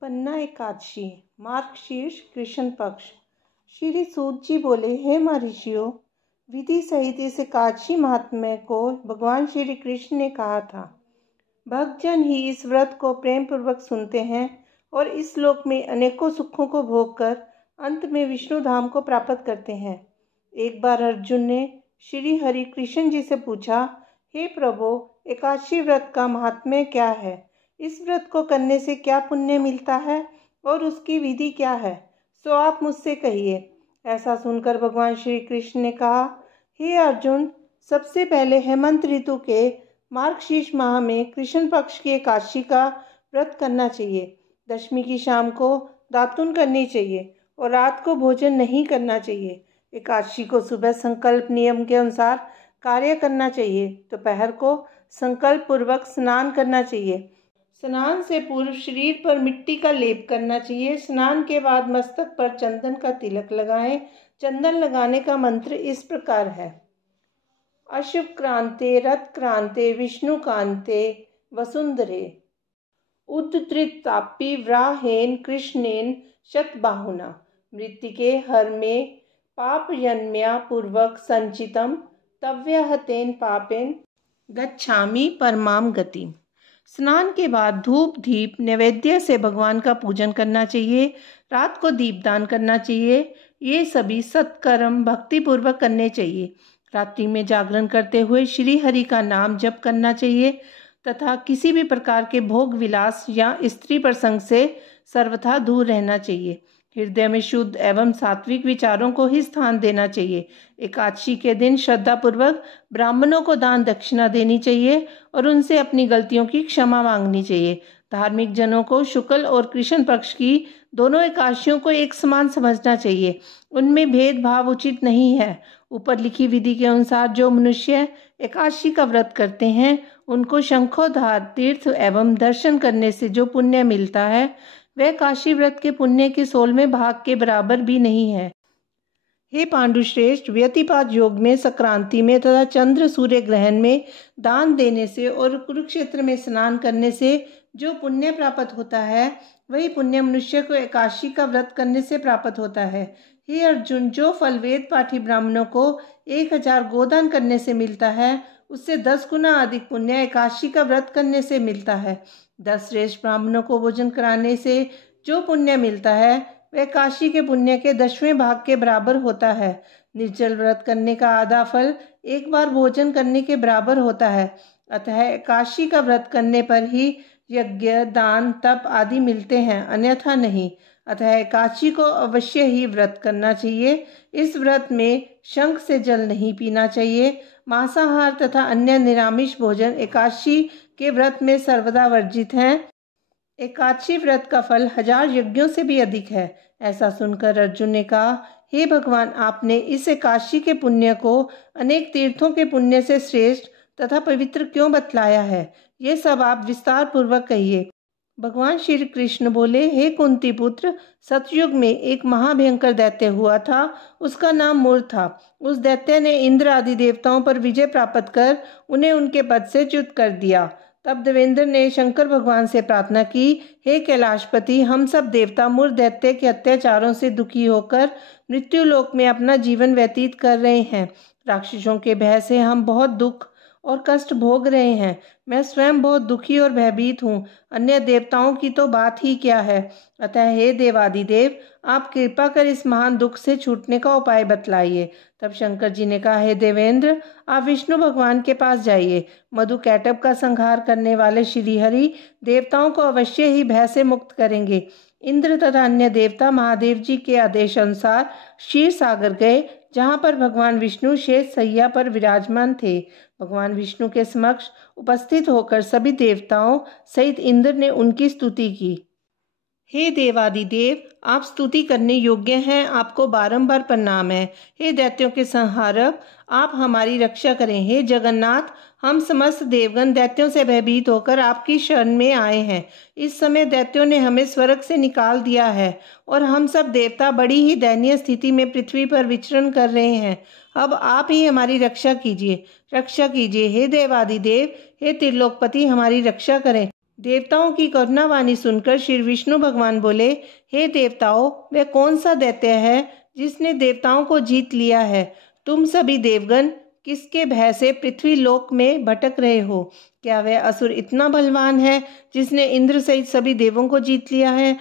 उत्पन्ना एकादशी, मार्गशीर्ष कृष्ण पक्ष। श्री सूत जी बोले, हे महर्षियों, विधि सहित इस एकादशी महात्म्य को भगवान श्री कृष्ण ने कहा था। भक्तजन ही इस व्रत को प्रेम पूर्वक सुनते हैं और इस लोक में अनेकों सुखों को भोग कर अंत में विष्णु धाम को प्राप्त करते हैं। एक बार अर्जुन ने श्री हरि कृष्ण जी से पूछा, हे प्रभु, एकादशी व्रत का महात्म्य क्या है? इस व्रत को करने से क्या पुण्य मिलता है और उसकी विधि क्या है? सो आप मुझसे कहिए। ऐसा सुनकर भगवान श्री कृष्ण ने कहा, हे अर्जुन, सबसे पहले हेमंत ऋतु के मार्गशीर्ष माह में कृष्ण पक्ष की एकादशी का व्रत करना चाहिए। दशमी की शाम को दातुन करनी चाहिए और रात को भोजन नहीं करना चाहिए। एकादशी को सुबह संकल्प नियम के अनुसार कार्य करना चाहिए। दोपहर को संकल्प पूर्वक स्नान करना चाहिए। स्नान से पूर्व शरीर पर मिट्टी का लेप करना चाहिए। स्नान के बाद मस्तक पर चंदन का तिलक लगाएं। चंदन लगाने का मंत्र इस प्रकार है, अशुभ क्रांते रथ क्रांते विष्णु कांते वसुंधरे उद्धृतापि व्राहेन कृष्णेन शतबाहुना मृत्तिके हर में पाप जन्म्या पूर्वक संचितम तव्यहतेन पापेन गच्छामि परमाम गतिम। स्नान के बाद धूप दीप नैवेद्य से भगवान का पूजन करना चाहिए। रात को दीपदान करना चाहिए। ये सभी सत्कर्म भक्ति पूर्वक करने चाहिए। रात्रि में जागरण करते हुए श्री हरि का नाम जप करना चाहिए तथा किसी भी प्रकार के भोग विलास या स्त्री प्रसंग से सर्वथा दूर रहना चाहिए। हृदय में शुद्ध एवं सात्विक विचारों को ही स्थान देना चाहिए। एकादशी के दिन श्रद्धापूर्वक ब्राह्मणों को दान दक्षिणा देनी चाहिए और उनसे अपनी गलतियों की क्षमा मांगनी चाहिए। धार्मिक जनों को शुक्ल और कृष्ण पक्ष की दोनों एकादशियों को एक समान समझना चाहिए। उनमें भेदभाव उचित नहीं है। ऊपर लिखी विधि के अनुसार जो मनुष्य एकादशी का व्रत करते हैं उनको शंखोधार तीर्थ एवं दर्शन करने से जो पुण्य मिलता है वह काशी व्रत के पुण्य के 16वें भाग के बराबर भी नहीं है। हे पांडुश्रेष्ठ, व्यतिपात योग में, संक्रांति में तथा चंद्र सूर्य ग्रहण में दान देने से और कुरुक्षेत्र में स्नान करने से जो पुण्य प्राप्त होता है वही पुण्य मनुष्य को एकादशी का व्रत करने से प्राप्त होता है। हे अर्जुन, जो फल वेद पाठी ब्राह्मणों को 1000 गोदान करने से मिलता है उससे 10 गुना अधिक पुण्य एकादशी का व्रत करने से मिलता है। 10 श्रेष्ठ ब्राह्मणों को भोजन कराने से जो पुण्य मिलता है वह काशी के पुण्य के 10वें भाग के बराबर होता है। निर्जल व्रत करने का आधा फल एक बार भोजन करने के बराबर होता है। अतः एकादशी का व्रत करने पर ही यज्ञ दान तप आदि मिलते हैं, अन्यथा नहीं। अतः एकादशी को अवश्य ही व्रत करना चाहिए। इस व्रत में शंख से जल नहीं पीना चाहिए। मांसाहार तथा अन्य निरामिष भोजन एकादशी के व्रत में सर्वदा वर्जित हैं। एकादशी व्रत का फल 1000 यज्ञों से भी अधिक है। ऐसा सुनकर अर्जुन ने कहा, हे भगवान, आपने इस एकादशी के पुण्य को अनेक तीर्थों के पुण्य से श्रेष्ठ तथा पवित्र क्यों बतलाया है? ये सब आप विस्तार पूर्वक कहिए। भगवान श्री कृष्ण बोले, हे कुंती पुत्र, सतयुग में एक महाभयंकर दैत्य हुआ था। उसका नाम मूर था। उस दैत्य ने इंद्र आदि देवताओं पर विजय प्राप्त कर उन्हें उनके पद से च्युत कर दिया। तब देवेंद्र ने शंकर भगवान से प्रार्थना की, हे कैलाशपति, हम सब देवता मूर दैत्य के अत्याचारों से दुखी होकर मृत्यु लोक में अपना जीवन व्यतीत कर रहे हैं। राक्षसों के भय से हम बहुत दुख और कष्ट भोग रहे हैं। मैं स्वयं बहुत दुखी और भयभीत हूँ। अन्य देवताओं की तो बात ही क्या है। अतः हे देवादिदेव, आप कृपा कर इस महान दुख से छूटने का उपाय बतलाइए। तब शंकर जी ने कहा, हे देवेंद्र, आप विष्णु भगवान के पास जाइए। मधु कैटभ का संहार करने वाले श्रीहरि देवताओं को अवश्य ही भय से मुक्त करेंगे। इंद्र तथा अन्य देवता महादेव जी के आदेश अनुसार क्षीर सागर गए, जहाँ पर भगवान विष्णु शेष सैया पर विराजमान थे। भगवान विष्णु के समक्ष उपस्थित होकर सभी देवताओं सहित इंद्र ने उनकी स्तुति की। हे देवादिदेव, आप स्तुति करने योग्य हैं। आपको बारंबार प्रणाम है। हे दैत्यों के संहारक, आप हमारी रक्षा करें। हे जगन्नाथ, हम समस्त देवगण दैत्यों से भयभीत होकर आपकी शरण में आए हैं। इस समय दैत्यों ने हमें स्वर्ग से निकाल दिया है और हम सब देवता बड़ी ही दयनीय स्थिति में पृथ्वी पर विचरण कर रहे हैं। अब आप ही हमारी रक्षा कीजिए, रक्षा कीजिए। हे देवादिदेव, हे त्रिलोकपति, हमारी रक्षा करें। देवताओं की करुणावाणी सुनकर श्री विष्णु भगवान बोले, हे देवताओं, वह कौन सा दैत्य है जिसने देवताओं को जीत लिया है? तुम सभी देवगण किसके भय से पृथ्वी लोक में भटक रहे हो? क्या वह असुर इतना बलवान है जिसने इंद्र सहित सभी देवों को जीत लिया है?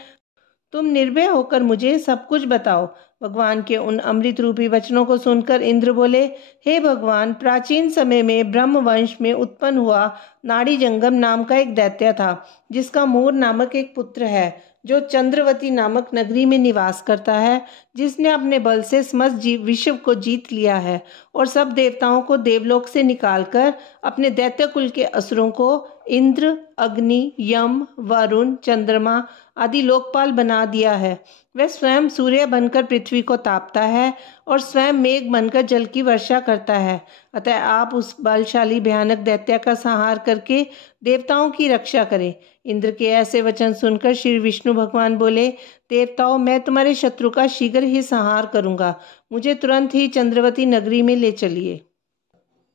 तुम निर्भय होकर मुझे सब कुछ बताओ। भगवान के उन अमृत रूपी वचनों को सुनकर इंद्र बोले, हे भगवान, प्राचीन समय में ब्रह्म वंश में उत्पन्न हुआ नाड़ी जंगम नाम का एक दैत्य था, जिसका मोर नामक एक पुत्र है, जो चंद्रवती नामक नगरी में निवास करता है, जिसने अपने बल से समस्त विश्व को जीत लिया है और सब देवताओं को देवलोक से निकालकर अपने दैत्य कुल के असुरों को इंद्र, अग्नि, यम, वरुण, चंद्रमा आदि लोकपाल बना दिया है। वह स्वयं सूर्य बनकर पृथ्वी को तापता है और स्वयं मेघ बनकर जल की वर्षा करता है। अतः आप उस बलशाली भयानक दैत्य का संहार करके देवताओं की रक्षा करें। इंद्र के ऐसे वचन सुनकर श्री विष्णु भगवान बोले, देवताओं, मैं तुम्हारे शत्रु का शीघ्र ही संहार करूंगा। मुझे तुरंत ही चंद्रवती नगरी में ले चलिए।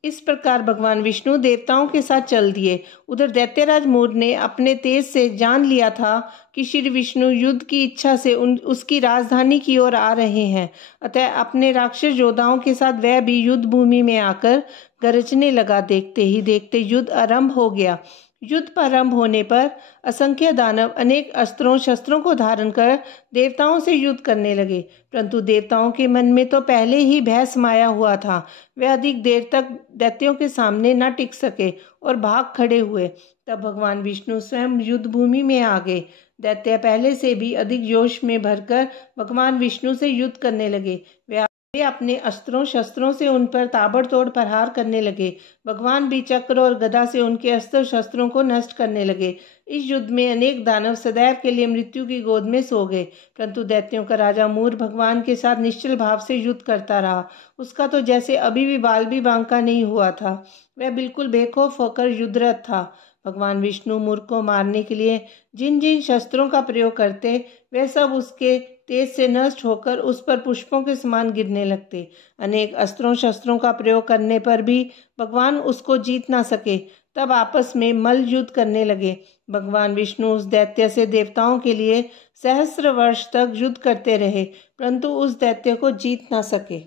इस प्रकार भगवान विष्णु देवताओं के साथ चल दिए। उधर दैत्यराज मोर ने अपने तेज से जान लिया था कि श्री विष्णु युद्ध की इच्छा से उसकी राजधानी की ओर आ रहे हैं। अतः अपने राक्षस योद्धाओं के साथ वह भी युद्ध भूमि में आकर गरजने लगा। देखते ही देखते युद्ध आरंभ हो गया। युद्ध प्रारंभ होने पर असंख्य दानव अनेक अस्त्रों शस्त्रों को धारण कर देवताओं से युद्ध करने लगे, परंतु देवताओं के मन में तो पहले ही भय समाया हुआ था। वे अधिक देर तक दैत्यों के सामने न टिक सके और भाग खड़े हुए। तब भगवान विष्णु स्वयं युद्ध भूमि में आ गए। दैत्य पहले से भी अधिक जोश में भरकर भगवान विष्णु से युद्ध करने लगे। वे अपने अस्त्रों शस्त्रों से उन पर ताबड़तोड़ प्रहार करने लगे। भगवान भी चक्र और गदा से उनके अस्त्र शस्त्रों को नष्ट करने लगे। इस युद्ध में अनेक दानव सदैव के लिए मृत्यु की गोद में सो गए, परंतु दैत्यों का राजा मूर भगवान के साथ निश्चल भाव से युद्ध करता रहा। उसका तो जैसे अभी भी बाल भी बांका नहीं हुआ था। वह बिल्कुल बेखौफ होकर युद्धरत था। भगवान विष्णु मूर को मारने के लिए जिन जिन शस्त्रों का प्रयोग करते, वे सब उसके तेज से नष्ट होकर उस पर पुष्पों के समान गिरने लगते। अनेक अस्त्रों शस्त्रों का प्रयोग करने पर भी भगवान उसको जीत ना सके। तब आपस में मल्ल युद्ध करने लगे। भगवान विष्णु उस दैत्य से देवताओं के लिए सहस्र वर्ष तक युद्ध करते रहे, परंतु उस दैत्य को जीत ना सके।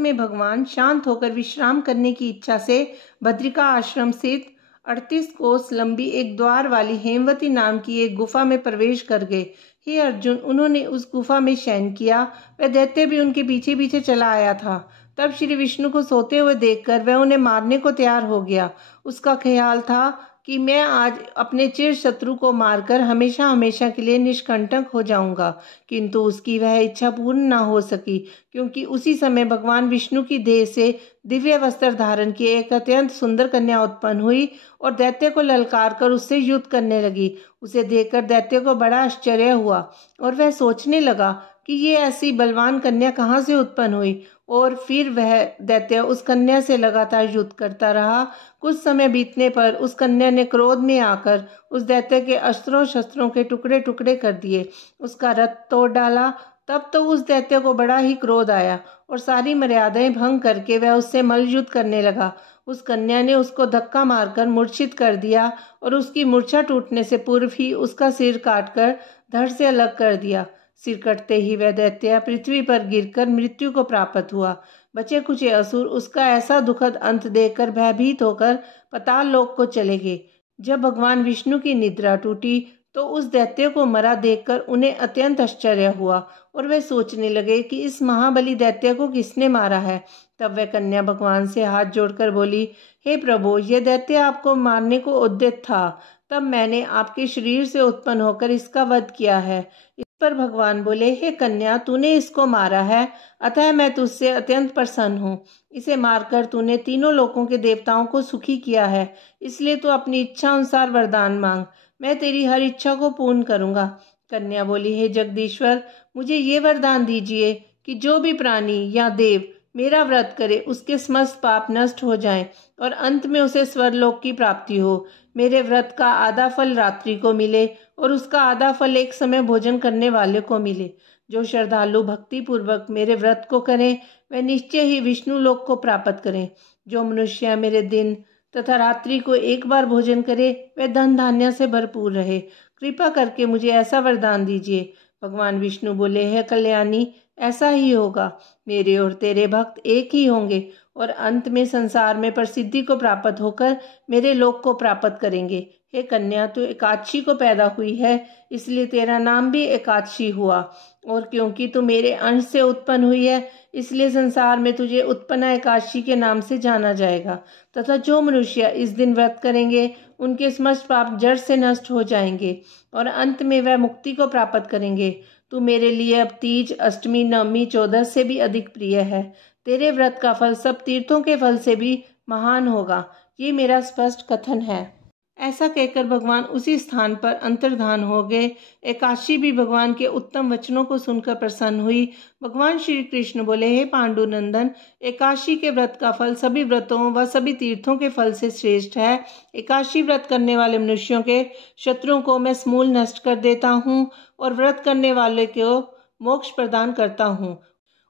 में भगवान शांत होकर विश्राम करने की इच्छा से बद्रिका आश्रम स्थित 38 कोस लंबी एक द्वार वाली हेमवती नाम की एक गुफा में प्रवेश कर गए। हे अर्जुन, उन्होंने उस गुफा में शयन किया। वह दैत्य भी उनके पीछे पीछे चला आया था। तब श्री विष्णु को सोते हुए देखकर वह उन्हें मारने को तैयार हो गया। उसका ख्याल था कि मैं आज अपने चिर शत्रु को मारकर हमेशा हमेशा के लिए निष्कंटक हो जाऊंगा, किंतु उसकी वह इच्छा पूर्ण न हो सकी, क्योंकि उसी समय भगवान विष्णु की देह से दिव्य वस्त्र धारण किए एक अत्यंत सुंदर कन्या उत्पन्न हुई और दैत्य को ललकार कर उससे युद्ध करने लगी। उसे देखकर दैत्य को बड़ा आश्चर्य हुआ और वह सोचने लगा कि ये ऐसी बलवान कन्या कहाँ से उत्पन्न हुई। और फिर वह दैत्य उस कन्या से लगातार युद्ध करता रहा। कुछ समय बीतने पर उस कन्या ने क्रोध में आकर उस दैत्य के अस्त्रों शस्त्रों के टुकड़े टुकड़े कर दिए, उसका रथ तोड़ डाला। तब तो उस दैत्य को बड़ा ही क्रोध आया और सारी मर्यादाएं भंग करके वह उससे मल्ल युद्ध करने लगा। उस कन्या ने उसको धक्का मारकर मूर्छित कर दिया और उसकी मूर्छा टूटने से पूर्व ही उसका सिर काटकर धड़ से अलग कर दिया। सिर कटते ही वह दैत्य पृथ्वी पर गिरकर मृत्यु को प्राप्त हुआ। बचे कुछ असुर उसका ऐसा दुखद अंत देखकर भयभीत होकर पाताल लोक को चले गए। जब भगवान विष्णु की निद्रा टूटी तो उस दैत्य को मरा देखकर उन्हें अत्यंत आश्चर्य हुआ और वे सोचने लगे कि इस महाबली दैत्य को किसने मारा है। तब वह कन्या भगवान से हाथ जोड़कर बोली, हे प्रभु, यह दैत्य आपको मारने को उद्यत था, तब मैंने आपके शरीर से उत्पन्न होकर इसका वध किया है। इस पर भगवान बोले, हे कन्या, तूने इसको मारा है, अतः मैं तुझसे अत्यंत प्रसन्न हूँ। इसे मारकर तूने तीनों लोकों के देवताओं को सुखी किया है, इसलिए तू अपनी इच्छा अनुसार वरदान मांग, मैं तेरी हर इच्छा को पूर्ण करूंगा। कन्या बोली, हे जगदीश्वर, मुझे ये वरदान दीजिए कि जो भी प्राणी या देव मेरा व्रत करे उसके समस्त पाप नष्ट हो जाएं और अंत में उसे स्वर्गलोक की प्राप्ति हो। मेरे व्रत का आधा फल रात्रि को मिले और उसका आधा फल एक समय भोजन करने वाले को मिले। जो श्रद्धालु भक्ति पूर्वक मेरे व्रत को करें वह निश्चय ही विष्णु लोक को प्राप्त करें। जो मनुष्य मेरे दिन तथा रात्रि को एक बार भोजन करे, वह धन धान्य से भरपूर रहे। कृपा करके मुझे ऐसा वरदान दीजिए। भगवान विष्णु बोले, हे कल्याणी, ऐसा ही होगा। मेरे और तेरे भक्त एक ही होंगे और अंत में संसार में प्रसिद्धि को प्राप्त होकर मेरे लोक को प्राप्त करेंगे। हे कन्या, तू एकादशी को पैदा हुई है, इसलिए तेरा नाम भी एकादशी हुआ। और क्योंकि तू मेरे अंश से उत्पन्न हुई है, इसलिए संसार में तुझे उत्पन्ना एकादशी के नाम से जाना जाएगा। तथा जो मनुष्य इस दिन व्रत करेंगे, उनके समस्त पाप जड़ से नष्ट हो जाएंगे और अंत में वह मुक्ति को प्राप्त करेंगे। तू मेरे लिए अब तीज, अष्टमी, नवमी, 14 से भी अधिक प्रिय है। तेरे व्रत का फल सब तीर्थों के फल से भी महान होगा। ये मेरा स्पष्ट कथन है। ऐसा कहकर भगवान उसी स्थान पर अंतर्धान हो गए। एकादशी भी भगवान के उत्तम वचनों को सुनकर प्रसन्न हुई। भगवान श्री कृष्ण बोले, हे पांडुनंदन, एकादशी के व्रत का फल सभी व्रतों व सभी तीर्थों के फल से श्रेष्ठ है। एकादशी व्रत करने वाले मनुष्यों के शत्रुओं को मैं समूल नष्ट कर देता हूँ और व्रत करने वाले को मोक्ष प्रदान करता हूँ।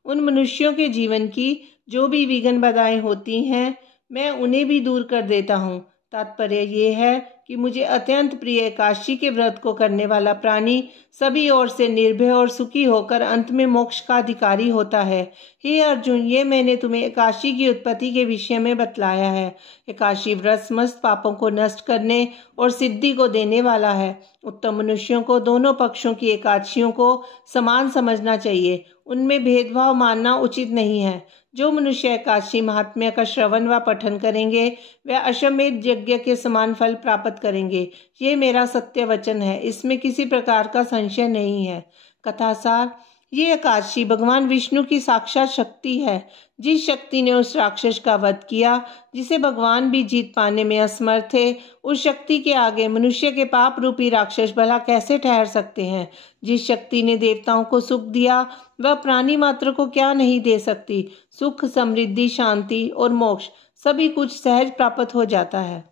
उन मनुष्यों के जीवन की जो भी विघ्न बाधाएं होती हैं, मैं उन्हें भी दूर कर देता हूँ। तात्पर्य ये है कि मुझे अत्यंत प्रिय एकादशी के व्रत को करने वाला प्राणी सभी ओर से निर्भय और सुखी होकर अंत में मोक्ष का अधिकारी होता है। हे अर्जुन, ये मैंने तुम्हें एकादशी की उत्पत्ति के विषय में बतलाया है। एकादशी व्रत समस्त पापों को नष्ट करने और सिद्धि को देने वाला है। उत्तम मनुष्यों को दोनों पक्षों की एकादशियों को समान समझना चाहिए, उनमें भेदभाव मानना उचित नहीं है। जो मनुष्य एकादशी महात्म्य का श्रवण व पठन करेंगे, वह अश्वमेध यज्ञ के समान फल प्राप्त करेंगे। ये मेरा सत्य वचन है, इसमें किसी प्रकार का संशय नहीं है। कथासार, ये एकादशी भगवान विष्णु की साक्षात शक्ति है। जिस शक्ति ने उस राक्षस का वध किया, जिसे भगवान भी जीत पाने में असमर्थ थे, उस शक्ति के आगे मनुष्य के पाप रूपी राक्षस भला कैसे ठहर सकते हैं। जिस शक्ति ने देवताओं को सुख दिया, वह प्राणी मात्र को क्या नहीं दे सकती। सुख, समृद्धि, शांति और मोक्ष सभी कुछ सहज प्राप्त हो जाता है।